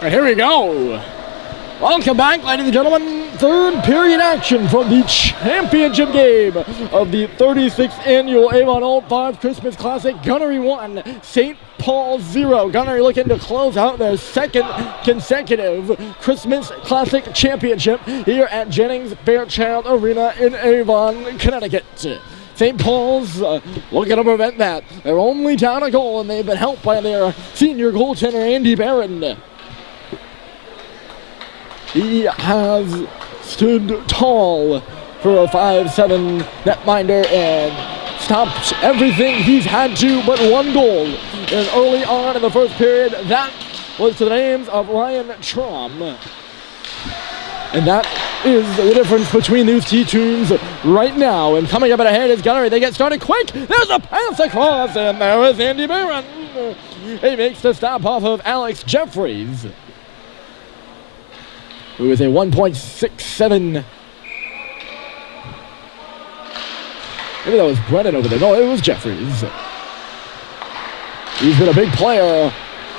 And here we go. Welcome back, ladies and gentlemen. Third period action from the championship game of the 36th annual Avon Old 5 Christmas Classic. Gunnery 1, St. Paul 0. Gunnery looking to close out their second consecutive Christmas Classic championship here at Jennings-Fairchild Arena in Avon, Connecticut. St. Paul's looking to prevent that. They're only down a goal, and they've been helped by their senior goaltender, Andy Barron. He has stood tall for a 5'7" netminder and stopped everything he's had to but one goal. And early on in the first period, that was to the names of Ryan Trom. And that is the difference between these two teams right now. And coming up ahead is Gunnery. They get started quick. There's a pass across, and there is Andy Barron. He makes the stop off of Alex Jeffries, who is a 1.67. Maybe that was Brennan over there. No, it was Jeffries. He's been a big player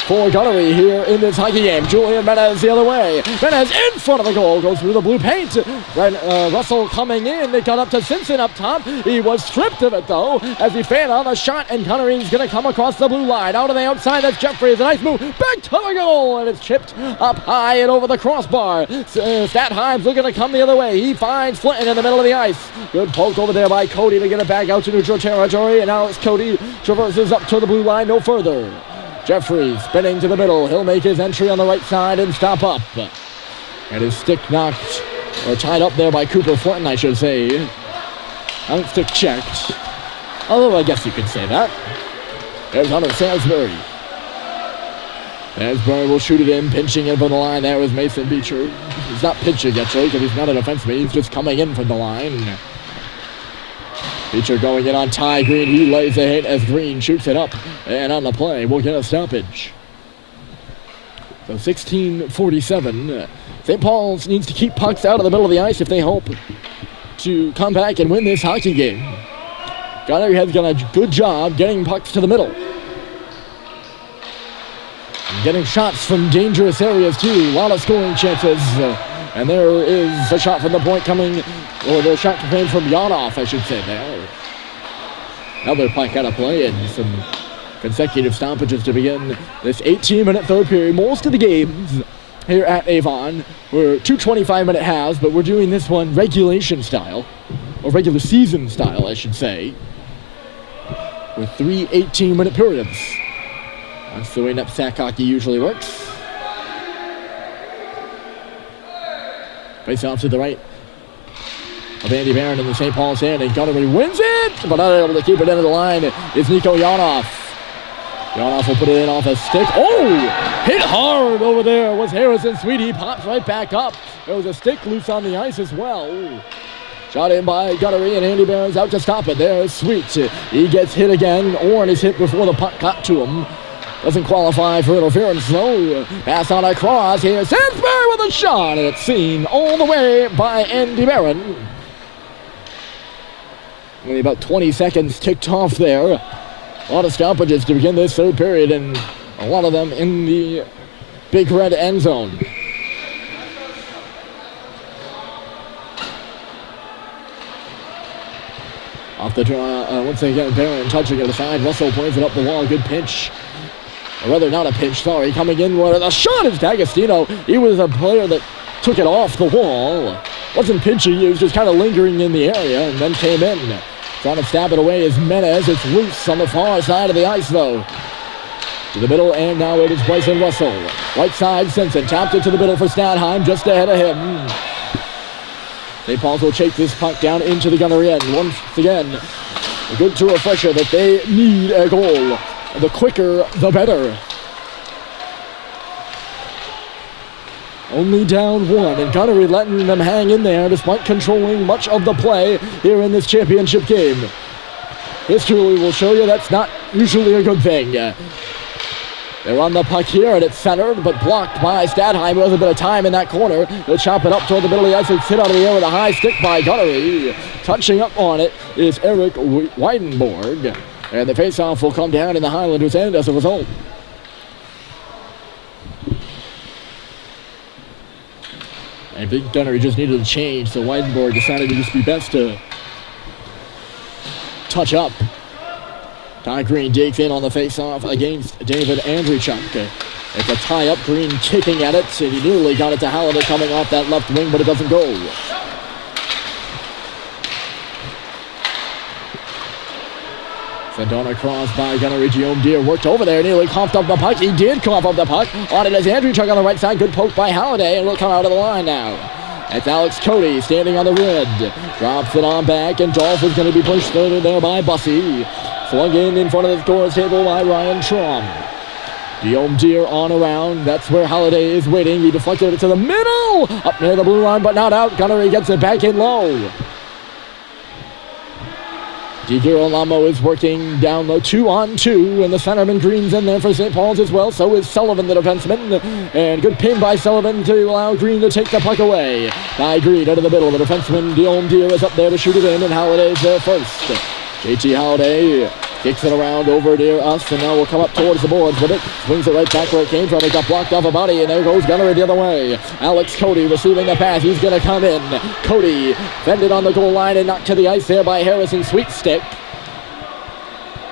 for Gunnery here in this hockey game. Julian Menez the other way. Menez in front of the goal, goes through the blue paint. Russell coming in. They got up to Simpson up top. He was stripped of it though as he failed on the shot, and Gunnery's going to come across the blue line. Out on the outside, that's Jeffries. A nice move. Back to the goal, and it's chipped up high and over the crossbar. Statheim's looking to come the other way. He finds Flinton in the middle of the ice. Good poke over there by Cody to get it back out to neutral territory, and now it's Cody traverses up to the blue line no further. Jeffries spinning to the middle. He'll make his entry on the right side and stop up. And his stick knocked, or tied up there by Cooper Flinton, I should say. Stick checked. Although I guess you could say that. There's Hunter Salisbury. Salisbury will shoot it in, pinching in from the line. There was Mason Beecher. He's not pinching actually because he's not a defenseman. He's just coming in from the line. Beecher going in on Ty Green. He lays a hit as Green shoots it up. And on the play, we'll get a stoppage. So 16:47. St. Paul's needs to keep pucks out of the middle of the ice if they hope to come back and win this hockey game. Gunnery has done a good job getting pucks to the middle. And getting shots from dangerous areas too. A lot of scoring chances. And there is a shot from the point coming, or the shot came from Yanoff, I should say there. Another puck out of play and some consecutive stoppages to begin this 18-minute third period. Most of the games here at Avon were 2 25-minute halves, but we're doing this one regulation style, or regular season style, I should say, with 3 18-minute periods. That's the way NEPSAC hockey usually works. Face off to the right of Andy Barron in the St. Paul's hand, and Gunnery wins it, but not able to keep it into the line is Nico Yanoff. Yanoff will put it in off a stick. Oh! Hit hard over there was Harrison Sweet. He pops right back up. There was a stick loose on the ice as well. Shot in by Gunnery, and Andy Barron's out to stop it. There's Sweet. He gets hit again. Orrin is hit before the puck got to him. Doesn't qualify for interference, though. Pass on across. Here's Salisbury with a shot, and it's seen all the way by Andy Barron. Only about 20 seconds ticked off there. A lot of stoppages to begin this third period, and a lot of them in the big red end zone. Off the draw, once again, Barron touching it aside. Russell plays it up the wall. Good pinch. Or rather, not a pinch, sorry. Coming in with a shot is D'Agostino. He was a player that took it off the wall. Wasn't pinching, he was just kind of lingering in the area and then came in. Trying to stab it away is Menez. It's loose on the far side of the ice, though. To the middle, and now it is Bryson Russell. Right side, Simpson tapped it to the middle for Statheim, just ahead of him. St. Paul's will chase this puck down into the Gunnery end. Once again, a good to refresher that they need a goal. The quicker, the better. Only down one, and Gunnery letting them hang in there despite controlling much of the play here in this championship game. History will show you that's not usually a good thing. They're on the puck here, and it's centered, but blocked by Statheim, who has a bit of time in that corner. They'll chop it up toward the middle of the ice. It's hit out of the air with a high stick by Gunnery. Touching up on it is Eric Weidenborg. And the faceoff will come down in the Highlanders' end as a result. I think Gunnery just needed a change, so Weidenborg decided to just be best to touch up. Ty Green digs in on the face-off against David Andreychuk. It's a tie-up, Green kicking at it, and he nearly got it to Halliday coming off that left wing, but it doesn't go. Sent on across by Gunnery. Guillaume Deere worked over there, nearly coughed up the puck. He did cough up the puck. On it is Andreychuk on the right side. Good poke by Halliday, and will come out of the line now. It's Alex Cody standing on the red. Drops it on back, and Dolph is going to be pushed through there by Bussey. Swung in front of the scorer's table by Ryan Traum. Guillaume Deere on around. That's where Halliday is waiting. He deflected it to the middle. Up near the blue line, but not out. Gunnery gets it back in low. DiGirolamo is working down low, 2-on-2, and the centerman Green's in there for St. Paul's as well. So is Sullivan, the defenseman, and good pin by Sullivan to allow Green to take the puck away. By Green into the middle, the defenseman Guillaume Deere is up there to shoot it in, and Halliday's there first. JT Halliday kicks it around over near us, and now we'll come up towards the boards with it. Swings it right back where it came from. It got blocked off a body, and there goes Gunnery the other way. Alex Cody receiving the pass. He's going to come in. Cody fended on the goal line and knocked to the ice there by Harrison Sweetstick.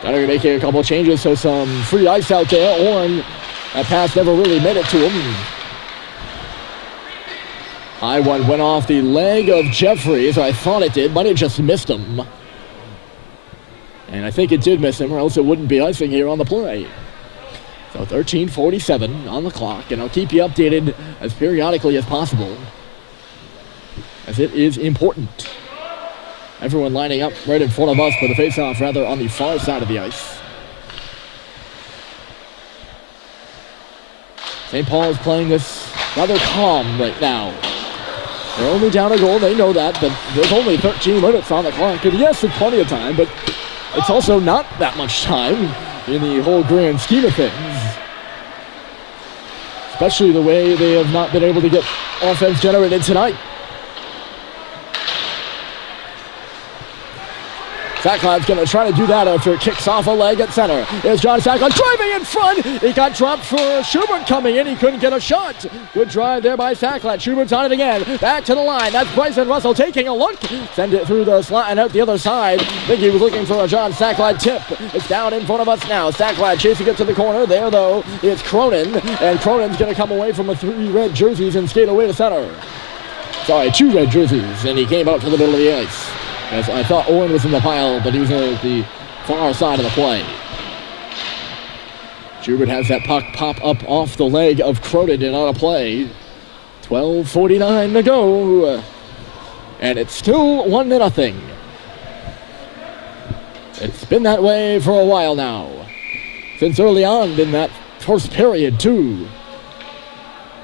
Gunnery making a couple changes, so some free ice out there. Oren, that pass never really made it to him. High one went off the leg of Jeffries, or I thought it did. Might have just missed him. And I think it did miss him, or else it wouldn't be icing here on the play. So 13:47 on the clock, and I'll keep you updated as periodically as possible, as it is important. Everyone lining up right in front of us, but the face-off rather on the far side of the ice. St. Paul is playing this rather calm right now. They're only down a goal, they know that, but there's only 13 minutes on the clock. And yes, it's plenty of time, but it's also not that much time in the whole grand scheme of things. Especially the way they have not been able to get offense generated tonight. Sacklad's going to try to do that after it kicks off a leg at center. Here's John Sacklad driving in front. He got dropped for Schubert coming in. He couldn't get a shot. Good drive there by Sacklad. Schubert's on it again. Back to the line. That's Bryson Russell taking a look. Send it through the slot and out the other side. I think he was looking for a John Sacklad tip. It's down in front of us now. Sacklad chasing it to the corner. There, though, is Cronin. And Cronin's going to come away from the 3 red jerseys and skate away to center. Sorry, 2 red jerseys. And he came out to the middle of the ice. As I thought Owen was in the pile, but he was at the far side of the play. Schubert has that puck pop up off the leg of Cronin and on a play. 12:49 to go. And it's still 1-0. It's been that way for a while now. Since early on in that first period, too.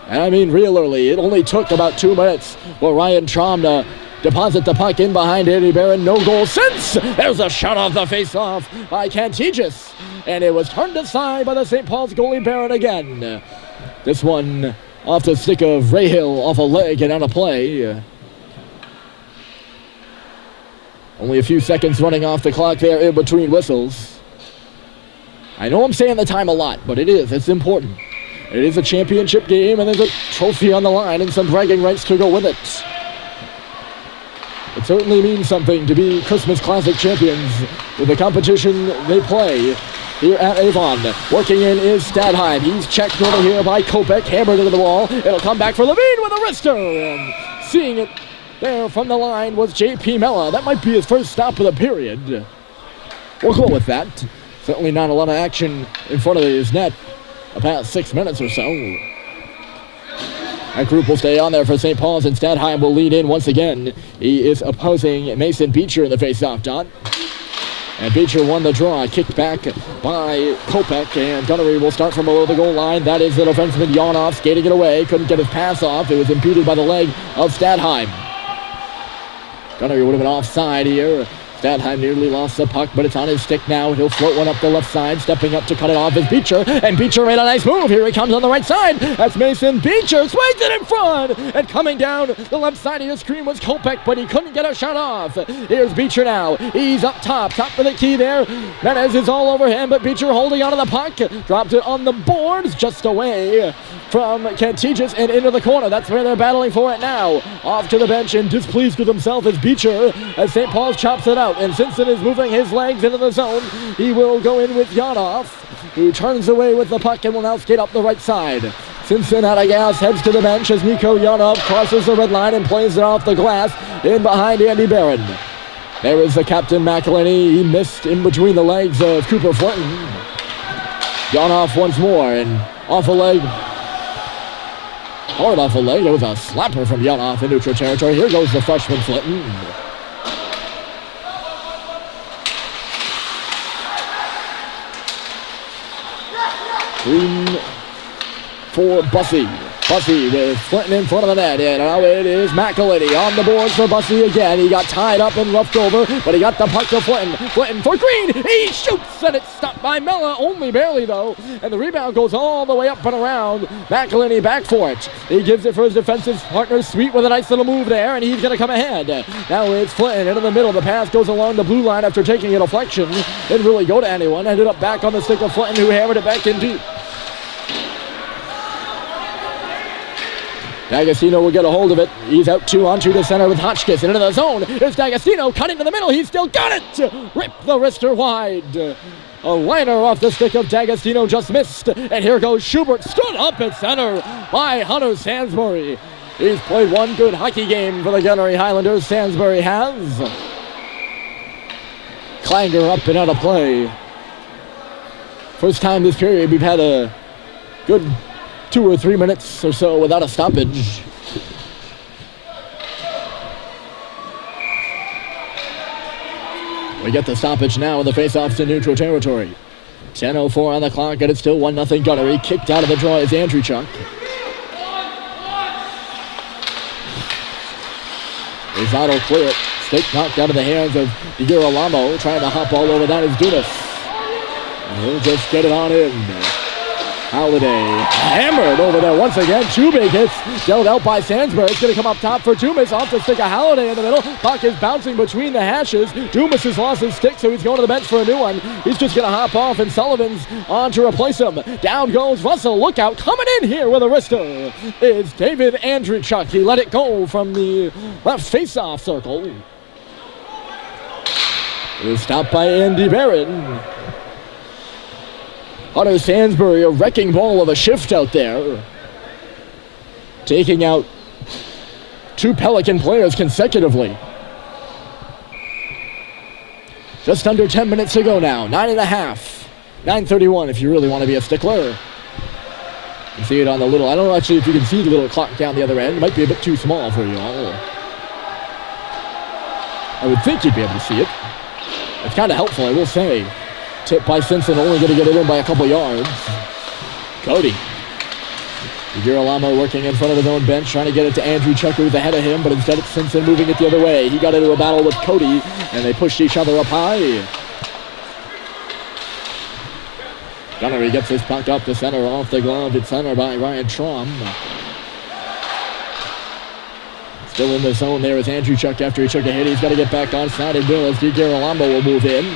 And I mean real early. It only took about 2 minutes for Ryan Traum to deposit the puck in behind Eddie Barron. No goal since. There's a shot off the face-off by Cantigis. And it was turned aside by the St. Paul's goalie Barron again. This one off the stick of Rahill off a leg and out of play. Only a few seconds running off the clock there in between whistles. I know I'm saying the time a lot, but it is. It's important. It is a championship game, and there's a trophy on the line and some bragging rights to go with it. It certainly means something to be Christmas Classic champions with the competition they play here at Avon. Working in is Stadheim. He's checked over here by Kopech, hammered into the wall. It'll come back for Levine with a wrister. And seeing it there from the line was J.P. Mella. That might be his first stop of the period. We'll go with that. Certainly not a lot of action in front of his net. About 6 minutes or so. That group will stay on there for St. Paul's, and Stadheim will lead in once again. He is opposing Mason Beecher in the face-off dot. And Beecher won the draw, kicked back by Kopech, and Gunnery will start from below the goal line. That is the defenseman Yanoff skating it away. Couldn't get his pass off. It was impeded by the leg of Stadheim. Gunnery would have been offside here. Stadheim nearly lost the puck, but it's on his stick now. He'll float one up the left side. Stepping up to cut it off is Beecher. And Beecher made a nice move. Here he comes on the right side. That's Mason Beecher. Swings it in front. And coming down the left side of your screen was Kopech, but he couldn't get a shot off. Here's Beecher now. He's up top. Top for the key there. Menez is all over him, but Beecher holding onto the puck. Dropped it on the boards just away from Cantigis and into the corner. That's where they're battling for it now. Off to the bench and displeased with himself is Beecher as St. Paul's chops it out. And Simpson is moving his legs into the zone. He will go in with Yanov, who turns away with the puck and will now skate up the right side. Simpson out of gas, heads to the bench as Nico Yanov crosses the red line and plays it off the glass in behind Andy Barron. There is the captain, McElhinney. He missed in between the legs of Cooper Flinton. Yanov once more and off a leg. Hard off a leg. It was a slapper from Yanov in neutral territory. Here goes the freshman Flinton. Green for Bussey. Bussey with Flinton in front of the net. And now it is McElhinney on the board for Bussey again. He got tied up and roughed over, but he got the puck to Flinton. Flinton for Green. He shoots, and it's stopped by Mella. Only barely, though. And the rebound goes all the way up and around. McElhinney back for it. He gives it for his defensive partner. Sweet with a nice little move there, and he's going to come ahead. Now it's Flinton into the middle. The pass goes along the blue line after taking a deflection. Didn't really go to anyone. Ended up back on the stick of Flinton, who hammered it back in deep. D'Agostino will get a hold of it. He's out 2 onto the center with Hotchkiss. And into the zone. Here's D'Agostino cutting to the middle. He's still got it. Rip the wrister wide. A liner off the stick of D'Agostino just missed. And here goes Schubert. Stood up at center by Hunter Sansbury. He's played one good hockey game for the Gunnery Highlanders. Sansbury has. Clanger up and out of play. First time this period we've had a good 2 or 3 minutes or so without a stoppage. We get the stoppage now in the face-offs in neutral territory. 10:04 on the clock, and it's still 1-0 Gunnery. Kicked out of the draw is Andrew Chuck. Rizzato clear it. Stick knocked out of the hands of DiGirolamo. Trying to hop all over that is Dumas. And he'll just get it on in. Holiday hammered over there once again. 2 big hits dealt out by Sansbury. It's going to come up top for Dumas. Off the stick of Holiday in the middle. Puck is bouncing between the hashes. Dumas has lost his stick, so he's going to the bench for a new one. He's just going to hop off, and Sullivan's on to replace him. Down goes Russell. Look out. Coming in here with a wrister is David Andrichuk. He let it go from the left face-off circle. It was stopped by Andy Barron. Hunter Sansbury, a wrecking ball of a shift out there. Taking out 2 Pelican players consecutively. Just under 10 minutes to go now. 9.5. 9:31 if you really want to be a stickler. You can see it on the little, I don't know actually if you can see the little clock down the other end. It might be a bit too small for you all. I would think you'd be able to see it. It's kind of helpful, I will say. Tip by Simpson, only going to get it in by a couple yards. Cody. Girolamo working in front of his own bench, trying to get it to Andrew Chuck, who's ahead of him, but instead it's Simpson moving it the other way. He got into a battle with Cody, and they pushed each other up high. Gunnery gets his puck up the center, off the glove at center by Ryan Traum. Still in the zone there is Andrew Chuck after he took a hit. He's got to get back on side and Bill as Girolamo will move in.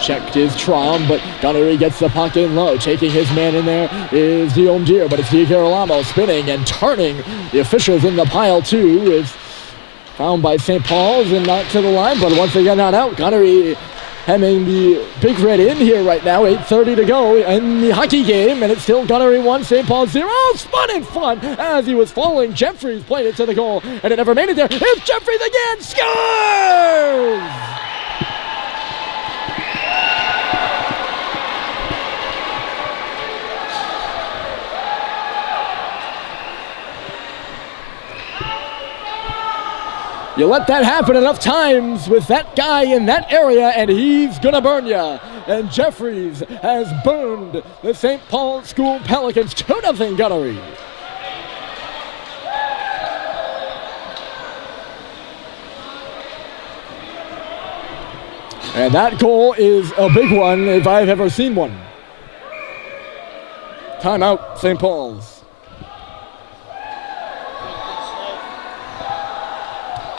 Checked is Traum, but Gunnery gets the puck in low. Taking his man in there is Guillaume Deere, but it's DiGirolamo spinning and turning. The officials in the pile, too, is found by St. Paul's and not to the line, but once again not out. Gunnery hemming the Big Red in here right now. 8:30 to go in the hockey game, and it's still Gunnery 1, St. Paul 0. Spun in front as he was falling. Jeffries played it to the goal, and it never made it there. Here's Jeffries again. Scores! You let that happen enough times with that guy in that area, and he's gonna burn you. And Jeffries has burned the St. Paul School Pelicans 2-0 Gunnery. And that goal is a big one if I've ever seen one. Timeout, St. Paul's.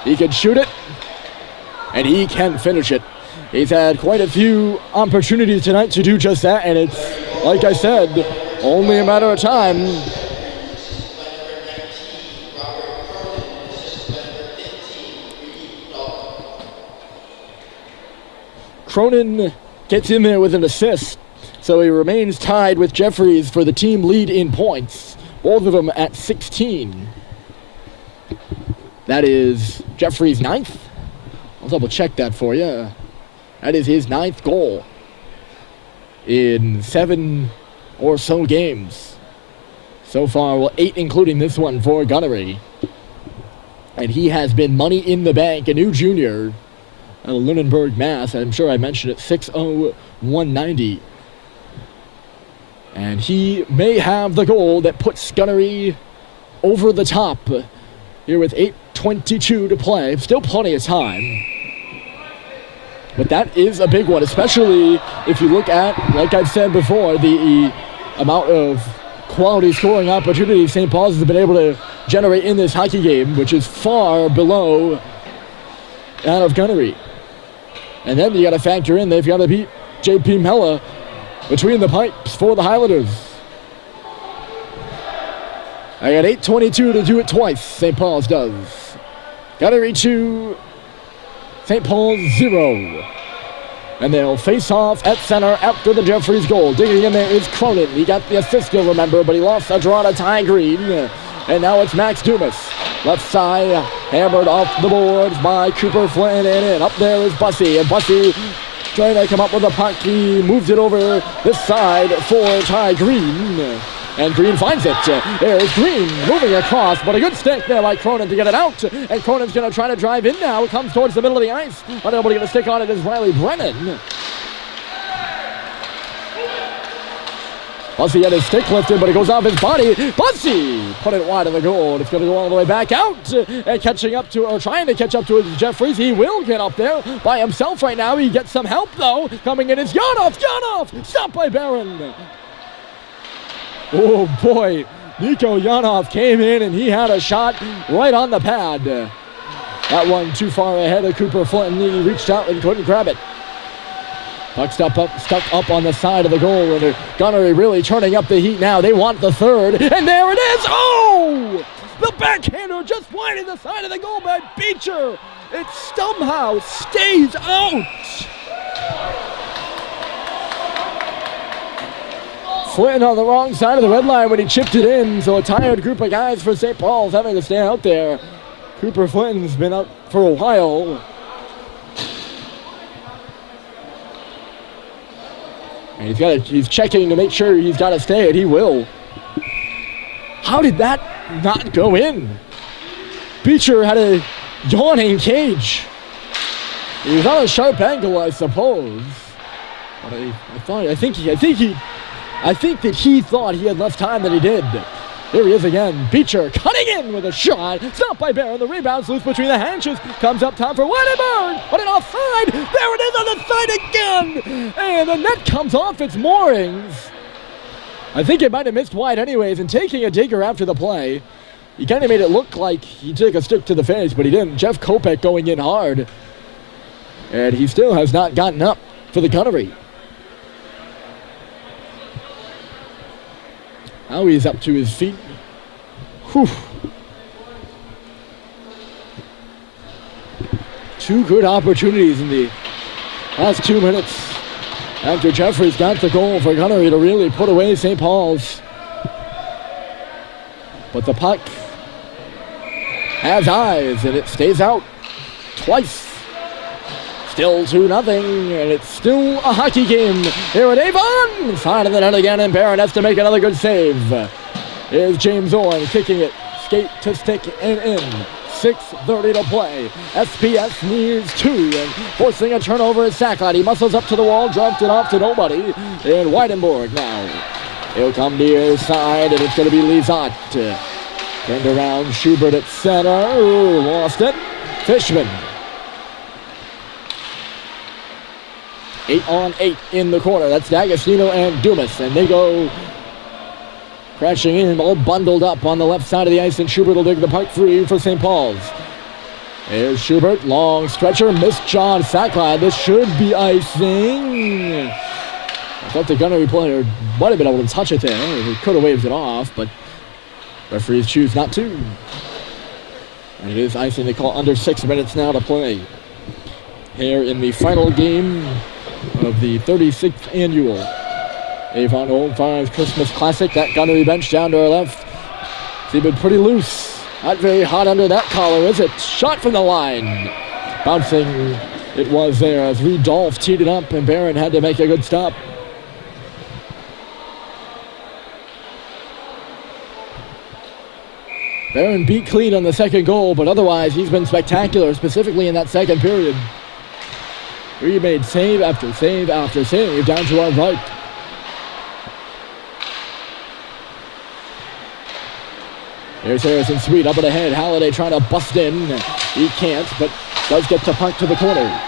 He can shoot it, and he can finish it. He's had quite a few opportunities tonight to do just that, and it's, like I said, only a matter of time. Cronin gets in there with an assist, so he remains tied with Jeffries for the team lead in points. Both of them at 16. That is Jeffries' 9th. I'll double check that for you. That is his 9th goal in 7 or so games. So far, well, 8 including this one for Gunnery. And he has been money in the bank, a new junior. Lunenburg, Mass. I'm sure I mentioned it, 6'0", 190. And he may have the goal that puts Gunnery over the top here with 8:22 to play. Still plenty of time. But that is a big one, especially if you look at, like I've said before, the amount of quality scoring opportunities St. Paul's has been able to generate in this hockey game, which is far below that of Gunnery. And then you got to factor in they've got to beat J.P. Mella between the pipes for the Highlanders. I got 8:22 to do it twice, St. Paul's does. Gunnery 2, St. Paul's 0. And they'll face off at center after the Jeffries goal. Digging in there is Cronin. He got the assist, you'll remember, but he lost a draw to Ty Green. And now it's Max Dumas. Left side, hammered off the boards by Cooper Flynn, and in. Up there is Bussey, and Bussey trying to come up with a puck. He moves it over this side for Ty Green. And Green finds it. There's Green moving across, but a good stick there by Cronin to get it out. And Cronin's going to try to drive in now. It comes towards the middle of the ice. Unable to get a stick on it is Riley Brennan. Bussey had his stick lifted, but it goes off his body. Bussey put it wide of the goal. It's going to go all the way back out. And catching up to, or trying to catch up to Jeffries. He will get up there by himself right now. He gets some help, though. Coming in is Yanov. Stopped by Barron. Oh, boy. Nico Yanov came in, and he had a shot right on the pad. That one too far ahead of Cooper Flynn. He reached out and couldn't grab it. Puck stuck up on the side of the goal, and Gunnery really turning up the heat now. They want the third, and there it is! Oh! The backhander just wide in the side of the goal by Beecher. It somehow stays out. Flynn on the wrong side of the red line when he chipped it in, so a tired group of guys for St. Paul's having to stay out there. Cooper Flynn's been out for a while. And he's checking to make sure he's got to stay, and he will. How did that not go in? Beecher had a yawning cage. He was on a sharp angle, I suppose. But I think that he thought he had less time than he did. Here he is again. Beecher cutting in with a shot. Stopped by Barron. The rebound's loose between the hanches. Comes up top for Wedderburn. But an offside. There it is on the side again. And the net comes off its moorings. I think it might have missed wide anyways. And taking a digger after the play, he kind of made it look like he took a stick to the face, but he didn't. Jeff Kopech going in hard. And he still has not gotten up for the Gunnery. Now he's up to his feet. Whew. Two good opportunities in the last 2 minutes after Jeffries got the goal for Gunnery to really put away St. Paul's. But the puck has eyes, and it stays out twice. Still 2-0, and it's still a hockey game here at Avon. Side of the net again, and Barron has to make another good save. Here's James Owen kicking it, skate to stick and in. 6:30 to play. SPS needs 2, and forcing a turnover is Sacklight. He muscles up to the wall, dropped it off to nobody. And Weidenborg now. He'll come near side, and it's going to be Lizotte. Turned around, Schubert at center. Ooh, lost it. Fishman. 8-on-8 in the corner. That's D'Agostino and Dumas, and they go crashing in, all bundled up on the left side of the ice, and Schubert will dig the puck free for St. Paul's. There's Schubert, long stretcher, missed John Sacklad. This should be icing. I thought the Gunnery player might have been able to touch it there. He could have waved it off, but referees choose not to. And it is icing. They call under 6 minutes now to play here in the final game of the 36th annual Avon Old Farms Christmas Classic. That Gunnery bench down to our left. They've been pretty loose. Not very hot under that collar, is it? Shot from the line. Bouncing it was there as Rudolph teed it up, and Barron had to make a good stop. Barron beat clean on the second goal, but otherwise he's been spectacular, specifically in that second period. We made save after save after save down to our right. Here's Harrison Sweet up and ahead. Halliday trying to bust in. He can't, but does get the puck to the corner.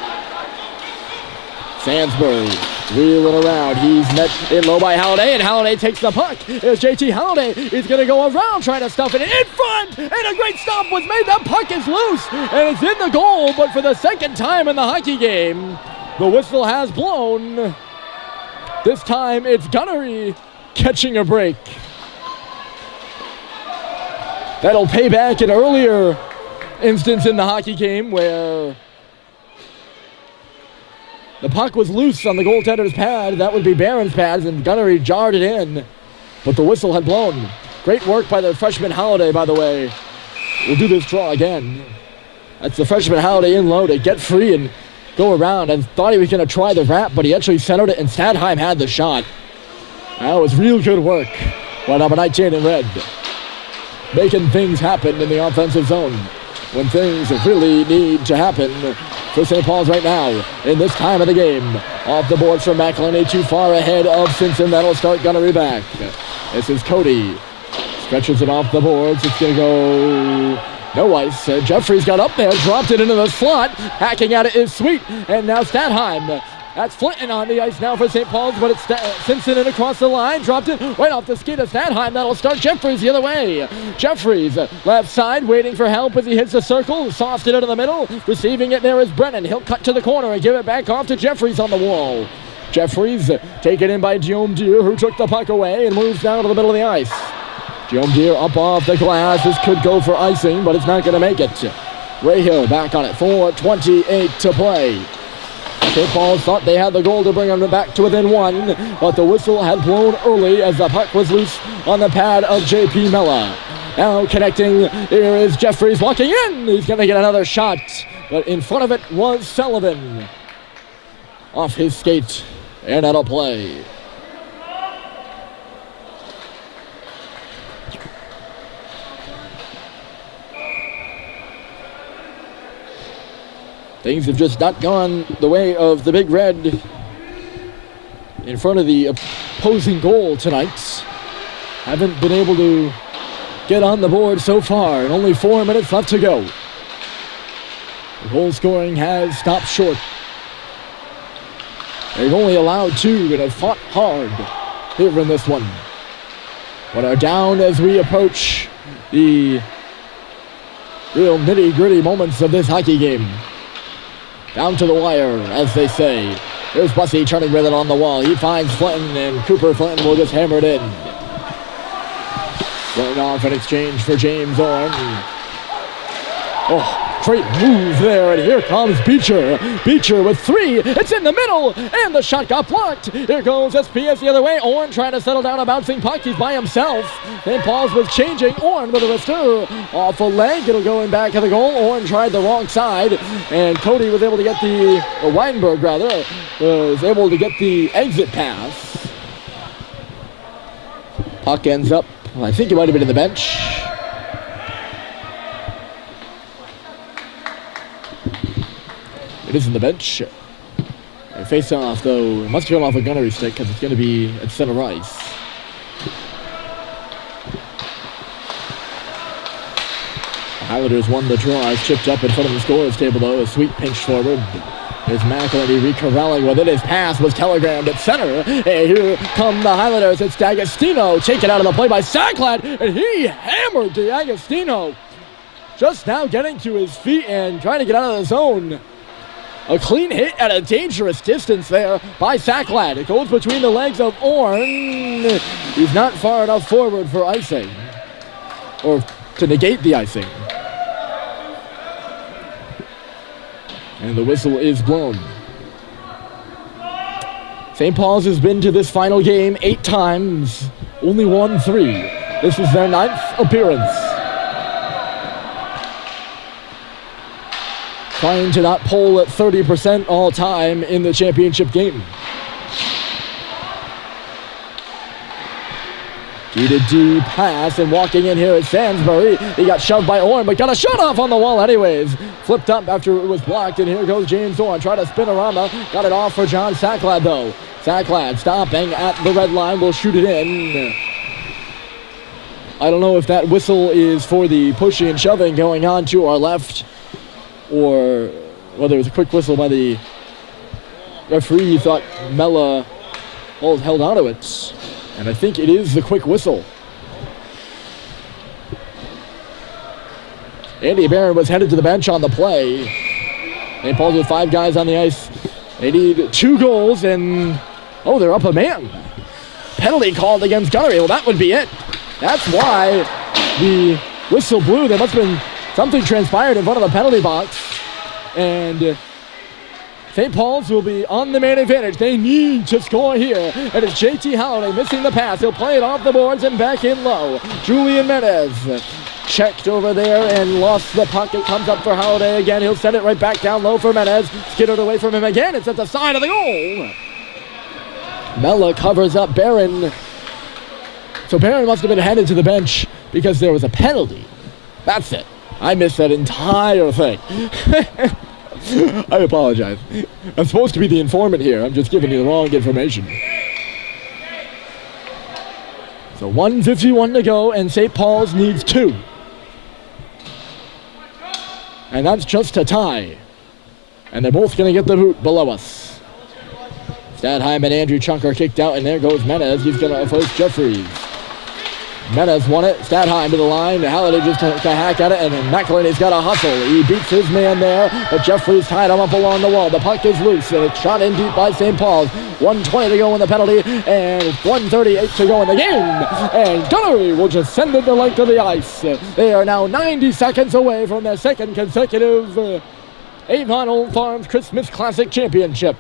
Sandsbury wheeling around. He's met in low by Halliday, and Halliday takes the puck. Here's JT Halliday. He's going to go around trying to stuff it in front, and a great stop was made. That puck is loose, and it's in the goal, but for the second time in the hockey game, the whistle has blown. This time it's Gunnery catching a break. That'll pay back an earlier instance in the hockey game where the puck was loose on the goaltender's pad. That would be Barron's pads, and Gunnery jarred it in, but the whistle had blown. Great work by the freshman Halliday, by the way. We'll do this draw again. That's the freshman Halliday in low to get free and go around, and thought he was going to try the wrap, but he actually centered it, and Stadheim had the shot. That was real good work by number 19 in red. Making things happen in the offensive zone when things really need to happen for St. Paul's right now in this time of the game. Off the boards from McElhinney, too far ahead of Simpson. That'll start Gunnery back. This is Cody. Stretches it off the boards. It's going to go no ice. Jeffries got up there, dropped it into the slot. Hacking at it is Sweet. And now Stadheim. That's Flinton on the ice now for St. Paul's, but it's Simpson in across the line. Dropped it right off the skate of Stadheim. That'll start Jeffries the other way. Jeffries left side waiting for help as he hits the circle. Softs it into the middle. Receiving it there is Brennan. He'll cut to the corner and give it back off to Jeffries on the wall. Jeffries taken in by Guillaume Deere, who took the puck away and moves down to the middle of the ice. Guillaume Deere up off the glass. This could go for icing, but it's not going to make it. Ray Hill back on it. 4:28 to play. St. Paul's thought they had the goal to bring them back to within one, but the whistle had blown early as the puck was loose on the pad of J.P. Mella. Now connecting, here is Jeffries walking in. He's going to get another shot, but in front of it was Sullivan. Off his skate, and that'll play. Things have just not gone the way of the Big Red in front of the opposing goal tonight. Haven't been able to get on the board so far, and only 4 minutes left to go. The goal scoring has stopped short. They've only allowed 2 and have fought hard here in this one, but are down as we approach the real nitty-gritty moments of this hockey game. Down to the wire, as they say. Here's Bussey turning with it on the wall. He finds Flinton, and Cooper Flinton will just hammer it in. Going off in exchange for James Orn. Oh, great move there, and here comes Beecher. Beecher with 3. It's in the middle, and the shot got blocked. Here goes SPS the other way. Orn trying to settle down a bouncing puck. He's by himself. St. Paul's was changing. Orn with a wrister. Off a leg. It'll go in back of the goal. Orn tried the wrong side, and Cody was able to get Weinberg was able to get the exit pass. Puck ends up, I think he might have been in the bench. It is in the bench. Face off, though. It must have gone off a Gunnery stick because it's going to be at center ice. The Highlanders won the draw. It's chipped up in front of the scorer's table, though. A Sweet pinch forward. Here's McElhenney re-corralling with it. His pass was telegrammed at center. And here come the Highlanders. It's D'Agostino taken out of the play by Sacklad. And he hammered D'Agostino. Just now getting to his feet and trying to get out of the zone. A clean hit at a dangerous distance there by Sacklad. It goes between the legs of Orn. He's not far enough forward for icing. Or to negate the icing. And the whistle is blown. St. Paul's has been to this final game 8 times, only won 3. This is their 9th appearance. Trying to not poll at 30% all time in the championship game. D-to-D pass, and walking in here is Sansbury. He got shoved by Orn, but got a shot off on the wall anyways. Flipped up after it was blocked, and here goes James Orn. Try to spin-a-rama. Got it off for John Sacklad, though. Sacklad stopping at the red line. Will shoot it in. I don't know if that whistle is for the pushing and shoving going on to our left, or whether it was a quick whistle by the referee. He thought Mella held onto it. And I think it is the quick whistle. Andy Barron was headed to the bench on the play. St. Paul's with 5 guys on the ice. They need 2 goals, and they're up a man. Penalty called against Gunnery. Well, that would be it. That's why the whistle blew. There must have been something transpired in front of the penalty box. And St. Paul's will be on the man advantage. They need to score here. And it's JT Halliday missing the pass. He'll play it off the boards and back in low. Julian Menez checked over there and lost the puck. It comes up for Halliday again. He'll send it right back down low for Menez. Skittered away from him again. It's at the side of the goal. Mella covers up Barron. So Barron must have been headed to the bench because there was a penalty. That's it. I missed that entire thing. I apologize. I'm supposed to be the informant here. I'm just giving you the wrong information. So 1:51 to go, and St. Paul's needs 2. And that's just a tie. And they're both going to get the boot below us. Stadheim and Andrew Chunk are kicked out, and there goes Menez. He's going to oppose Jeffries. Menez won it. Stadheim to the line. Halliday just took a hack at it, and McElhenney's got a hustle. He beats his man there, but Jeffries tied him up along the wall. The puck is loose, and it's shot in deep by St. Paul's. 1:20 to go in the penalty, and 1:38 to go in the game. And Gunnery will just send it the length of the ice. They are now 90 seconds away from their 2nd consecutive Avon Old Farms Christmas Classic Championship.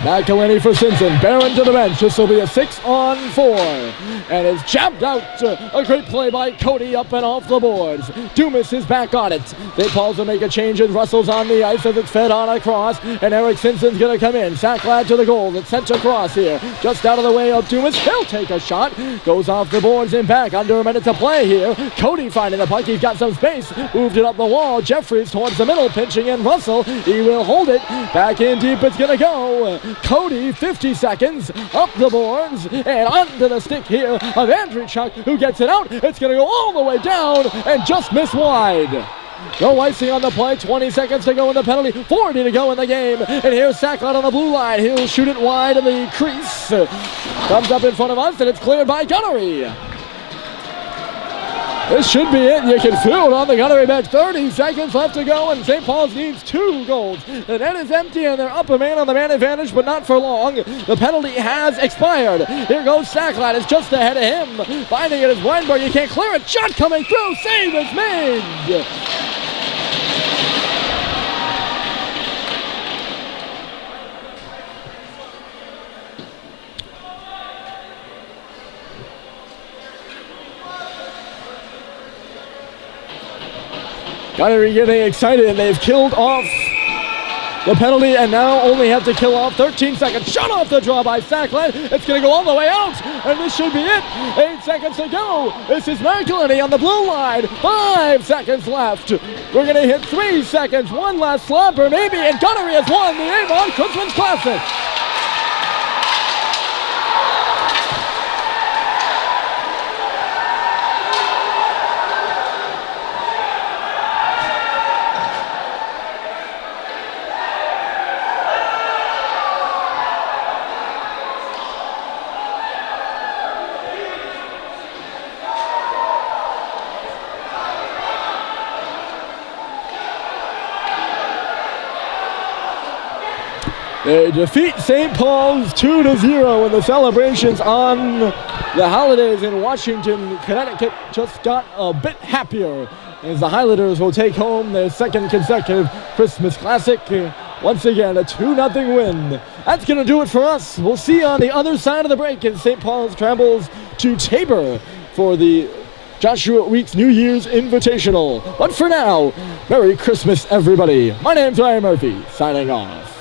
McElhenney for Simpson. Barron to the bench. This will be a 6-on-4. And it's jabbed out. A great play by Cody up and off the boards. Dumas is back on it. St. Paul's will make a change, and Russell's on the ice as it's fed on across. And Eric Simpson's going to come in. Sacklad to the goal. It's sent across here. Just out of the way of Dumas. He'll take a shot. Goes off the boards and back. Under a minute to play here. Cody finding the puck. He's got some space. Moved it up the wall. Jeffries towards the middle. Pinching in Russell. He will hold it. Back in deep. It's going to go. Cody, 50 seconds, up the boards, and onto the stick here of Andrew Chuck, who gets it out. It's going to go all the way down and just miss wide. No icing on the play, 20 seconds to go in the penalty, 40 to go in the game. And here's Sacklad on the blue line. He'll shoot it wide in the crease. Comes up in front of us, and it's cleared by Gunnery. This should be it. You can feel it on the Gunnery bench. 30 seconds left to go, and St. Paul's needs 2 goals. The net is empty, and they're up a man on the man advantage, but not for long. The penalty has expired. Here goes Sacklad. It's just ahead of him. Finding it is Weinberg. You can't clear it. Shot coming through. Save is made. Gunnery getting excited, and they've killed off the penalty, and now only have to kill off 13 seconds. Shot off the draw by Sacklad. It's going to go all the way out, and this should be it. 8 seconds to go. This is McElhenney on the blue line. 5 seconds left. We're going to hit 3 seconds. One last slobber, maybe, and Gunnery has won the Avon Christmas Classic. They defeat St. Paul's 2-0, and the celebrations on the holidays in Washington, Connecticut just got a bit happier as the Highlanders will take home their second consecutive Christmas Classic. Once again, a 2-0 win. That's going to do it for us. We'll see you on the other side of the break as St. Paul's travels to Tabor for the Joshua Weeks New Year's Invitational. But for now, Merry Christmas, everybody. My name's Ryan Murphy, signing off.